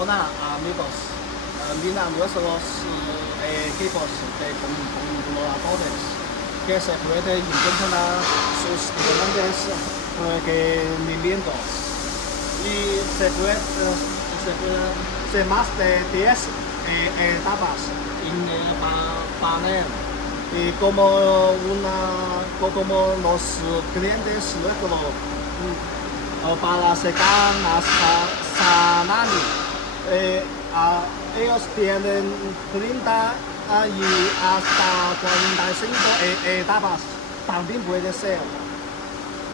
Hola amigos, mi nuestros equipos de colaboradores que se pueden encontrar sus diferentes rendimientos y se más de 10 etapas en el panel y como los clientes nuestros para secar las salami. Ellos tienen 30 y hasta 45 etapas. También puede ser.